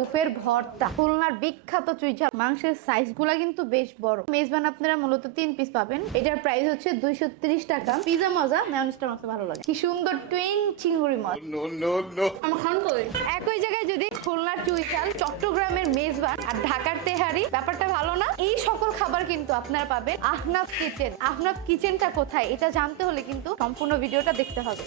বুফের ভর্তা খুলনার বিখ্যাত চুইঝাল মাংসের সাইজগুলা কিন্তু বেশ বড়। মেজবান আপনারা মূলত তিন পিস পাবেন। এটার প্রাইস হচ্ছে দুইশো টাকা। পিজা মজা মেয়নিসটা মাছে ভালো লাগে। কি সুন্দর টুইন চিংড়ি মাছ. আমার খান একই জায়গায় যদি খুলনার চুইঝাল চট্টগ্রামের মেজবান আর ঢাকার তেহারি ব্যাপারটা ভালো না? এই সকল খাবার কিন্তু আপনারা পাবেন আহনাফ কিচেন। আহনাফ কিচেনটা কোথায়? এটা জানতে হলে কিন্তু সম্পূর্ণ ভিডিওটা দেখতে হবে।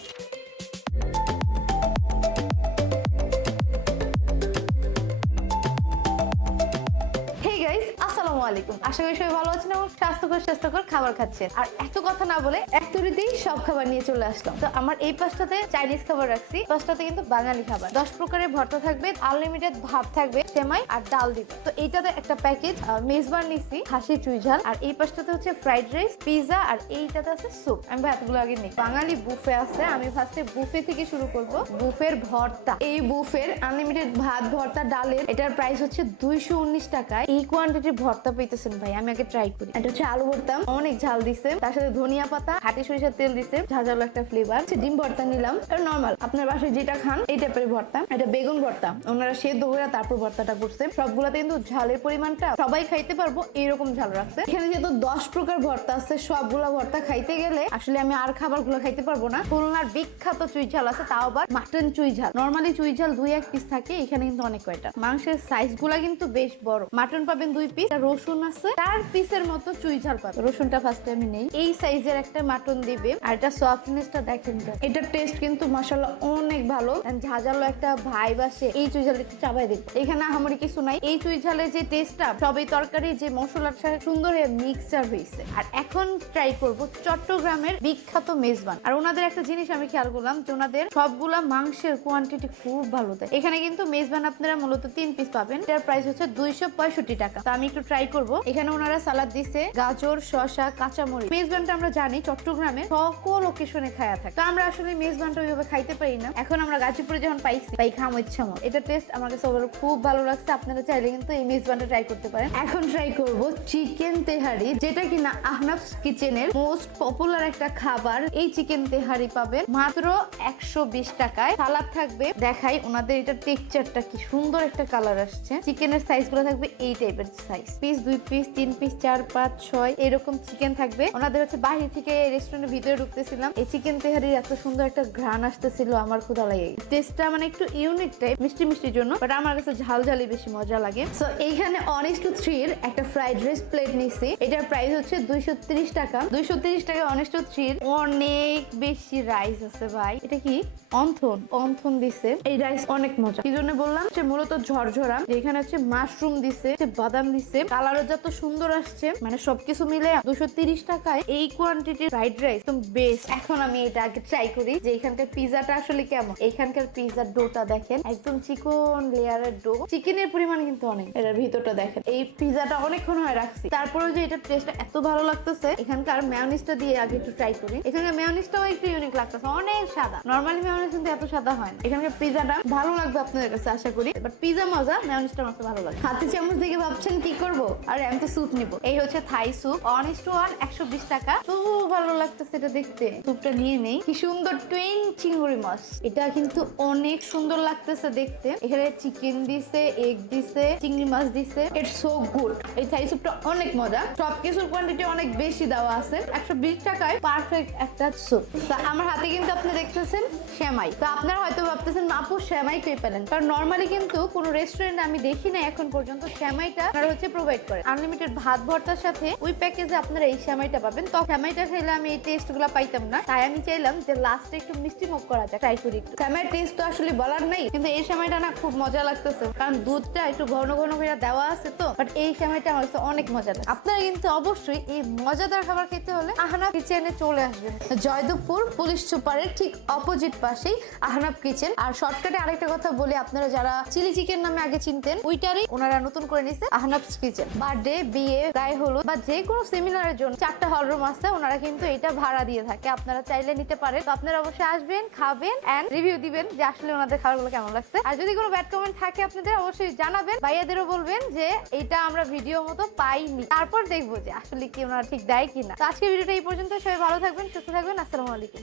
আলাইকুম। আশা করি সবাই ভালো আছেন এবং স্বাস্থ্যকর স্বাস্থ্যকর খাবার খাচ্ছেন। আর এত কথা না বলে এক তুরিতেই সব খাবার নিয়ে চলে আসলাম। তো আমার এই পাশটাতে চাইনিজ খাবার রাখছি। পাশটাতে কিন্তু বাঙালি খাবার। দশ প্রকারের ভর্তা থাকবে, আনলিমিটেড ভাত থাকবে, সেমাই আর ডাল দিবে। তো এইটাতে একটা প্যাকেজ মেজবান নিচ্ছি হাসি চুইঝাল আর এই পাশটাতে হচ্ছে ফ্রাইড রাইস, পিজা আর এইটাতে আছে স্যুপ। আমি ভাতগুলো আগে নিই। বাঙালি বুফে আছে। আমি ফার্স্টে বুফে থেকে শুরু করব। বুফের ভর্তা। এই বুফের আনলিমিটেড ভাত, ভর্তা, ডালের, এটার প্রাইস হচ্ছে দুইশো উনিশ টাকায়। এই কোয়ান্টিটির ভর্তা পেতেছেন ভাই, আমি আগে ট্রাই করি। এটা হচ্ছে আলু ভর্তা, অনেক ঝাল দিছে। তার সাথে ধনিয়া পাতা খাটি সরিষার তেল দিছে, ঝাঁঝালো একটা ফ্লেভার ডিম ভর্তা নিলাম, এটা নর্মাল আপনার বাসায় যেটা খান, এই টাইপের ভর্তা। এটা বেগুন ভর্তা। ওনারা সেদ্ধ করে তারপর ভর্তাটা করছে। সবগুলাতে কিন্তু ঝালের পরিমাণটা সবাই খাইতে পারব, এরকম ঝাল রাখছে। এখানে যেহেতু দশ প্রকার ভর্তা আছে, সবগুলা ভর্তা খাইতে গেলে আসলে আমি আর খাবারগুলো খাইতে পারব না। খুলনার বিখ্যাত চুই ঝাল আছে, তাও আবার মাটন চুই ঝাল। নর্মালি চুই ঝাল দুই এক পিস থাকে, এখানে কিন্তু অনেক কয়টা। মাংসের সাইজগুলা কিন্তু বেশ বড়। মাটন পাবেন দুই পিস রসুন আছে। চার পিসের মতো চুই ঝাল পাবে। রসুনটা ফার্স্টে আমি নেই। এই সাইজের একটা মাটন দিবে। আর এটা সফটনেসটা দেখেন তো। এটার টেস্ট কিন্তু মশলা অনেক ভালো ঝাঁঝালো একটা ভাইব আসে। এই চুই ঝাল একটু চাবাই দেখব এখানে আহামরি কিছু নাই। এই চুই ঝালের যে টেস্টটা সবই তরকারি, যে মশলার সাথে সুন্দর মিক্সচার হয়েছে আর এখন ট্রাই করব চট্টগ্রামের বিখ্যাত মেজবান। আর ওনাদের একটা জিনিস আমি খেয়াল করলাম যে ওনাদের সবগুলা মাংসের কোয়ান্টিটি খুব ভালো দেয়। এখানে কিন্তু মেজবান আপনারা মূলত তিন পিস পাবেন। এটার প্রাইস হচ্ছে দুইশো পঁয়ষট্টি টাকা। তো আমি একটু ট্রাই করব। এখানে ওনারা সালাদ দিছে, গাজর, শসা, কাঁচামরিচ। মেজবানটা আমরা জানি চট্টগ্রামে সকল ওকেশনে খায়া থাকে। তো আমরা আসলে মেজবানটা ওইভাবে খাইতে পারি না। এখন আমরা গাজীপুরে যখন পাইছি তাই খামো ইচ্ছা মতো এটা টেস্ট আমার কাছে overall খুব ভালো লাগছে। আপনারা চাইলে কিন্তু এই মেজবানটা ট্রাই করতে পারেন। এখন ট্রাই করব চিকেন তেহারি, যেটা কিনা আহনাফ কিচেনের মোস্ট পপুলার একটা খাবার। এই চিকেন তেহারি পাবেন মাত্র একশো বিশ টাকায়। সালাদ থাকবে, দেখাই ওনাদের এটা টেক্সচারটা কি সুন্দর একটা কালার আসছে। চিকেনের সাইজগুলো থাকবে এই টাইপের সাইজ পিস দুই পিস তিন পিস চার, পাঁচ, ছয়, এরকম চিকেন থাকবে। ওনাদের হচ্ছে বাহির থেকে রেস্টুরেন্টের ভিতরে ঢুকতেছিলাম। এই চিকেন তেহারির এত সুন্দর একটা ঘ্রাণ আসতেছিল আমার টেস্টটা মানে একটু ইউনিক টাইপ মিষ্টি মিষ্টির জন্য বাট আমার কাছে বেশি মজা লাগে। সো এইখানে অনেস্ট টু একটা ফ্রাইড রাইস প্লেট নিছি। এটার প্রাইস হচ্ছে দুইশো টাকা। দুইশো টাকা অনেস্ট টু অনেক বেশি রাইস আছে ভাই। এটা কি? অন্থন। অন্থন দিছে। এই রাইস অনেক মজা। জন্য বললাম? মূলত ঝরঝরা। এখানে হচ্ছে মাশরুম দিছে বাদাম দিছে। কালারও যত সুন্দর আসছে মানে সবকিছু মিলে দুশো তিরিশ টাকায় এই কোয়ান্টিটির ফ্রাইড রাইস একদম বেস্ট এখন আমি এটা আগে ট্রাই করি যে এখানকার পিজাটা আসলে কেমন। এইখানকার পিজার ডোটা দেখেন, একদম চিকন লেয়ারের ডো। চিকেনের পরিমাণ কিন্তু অনেক। এটার ভিতরটা দেখেন, এই পিজাটা অনেকক্ষণ হয় রাখছি। তারপরেও যে এটার টেস্টটা এত ভালো লাগতেছে, এখানকার মেয়নিসটা দিয়ে আগে একটু ট্রাই করি। এখানকার মেয়নিসটাও একটু ইউনিক লাগতেছে, অনেক সাদা। নর্মালি মেয়নিস কিন্তু এত সাদা হয় না। এখানকার পিজাটা ভালো লাগবে আপনাদের কাছে, আশা করি। বাট পিজা মজা মেয়নিসটা আমার ভালো লাগে। হাতে চামচ দেখে ভাবছেন কি করব? আর, আমি তো স্যুপ নিব। এই হচ্ছে Thai soup honest to one একশো বিশ টাকা। তো ভালো লাগতেছে এটা দেখতে। স্যুপটা নিয়ে নেই। কি সুন্দর টুইন চিংড়ি মাছ। এটা কিন্তু অনেক সুন্দর লাগতেছে দেখতে। এখানে চিকেন দিছে এগ দিছে, চিংড়ি মাছ দিছে। ইটস সো গুড এই থাই স্যুপটা অনেক মজা। সবকিছুর কোয়ান্টিটি অনেক বেশি দেওয়া আছে। একশো বিশ টাকায় পারফেক্ট একটা স্যুপ আমার হাতে কিন্তু আপনি দেখতেছেন শ্যামাই তো আপনারা হয়তো ভাবতেছেন আপু শ্যামাই পেয়ে পেলেন? কারণ নর্মালি কিন্তু কোনো রেস্টুরেন্টে আমি দেখি না এখন পর্যন্ত শ্যামাইটা আপনারা হচ্ছে প্রোভাইড করে আনলিমিটেড ভাত ভর্তার সাথে ওই প্যাকেজে আপনারা এই শ্যামাইটা পাবেন। তো শ্যামাইটা খেলে আমি এই টেস্টগুলো পাইতাম না। তাই আমি চাইলাম যে লাস্টে একটু মিষ্টি মুখ করা যায় ট্রাই করি। শ্যামাইয়ের টেস্ট তো আসলে বলার নেই, কিন্তু এই শ্যামাইটা না খুব মজা লাগতেছে। কারণ দুধটা একটু ঘন ঘন করে দেওয়া আছে তো বাট এই শ্যামাইটা আমার অনেক মজা লাগে আপনারা কিন্তু অবশ্যই এই মজাদার খাবার খেতে হলে আহনাফ কিচেনে চলে আসবেন। জয়দেবপুর পুলিশ সুপারের ঠিক অপোজিট পাশেই আহনাফ কিচেন আর শর্টকাটে আরেকটা কথা বলি, আপনারা যারা চিলি চিকেন নামে আগে চিনতেন, ওইটারই ওনারা নতুন করে নিছে আহনাফ কিচেন বার্থডে বিয়ে, গায়ে হলুদ বা যে কোনো সেমিনারের জন্য চারটা হল রুম আছে, ওনারা কিন্তু এটা ভাড়া দিয়ে থাকে। আপনারা চাইলে নিতে পারেন। তো আপনারা অবশ্যই আসবেন, খাবেন এন্ড রিভিউ দিবেন যে আসলে ওনাদের খাবারগুলো কেমন লাগছে। আর যদি কোনো ব্যাড কমেন্ট থাকে আপনাদের, অবশ্যই জানাবেন। ভাইয়াদেরও বলবেন যে এটা আমরা ভিডিও মতো পাইনি। তারপর দেখব যে আসলে কি ওনারা ঠিক দেয় কিনা। তো আজকে ভিডিওটা এই পর্যন্ত। সবাই ভালো থাকবেন, সুস্থ থাকবেন। আসসালামু আলাইকুম।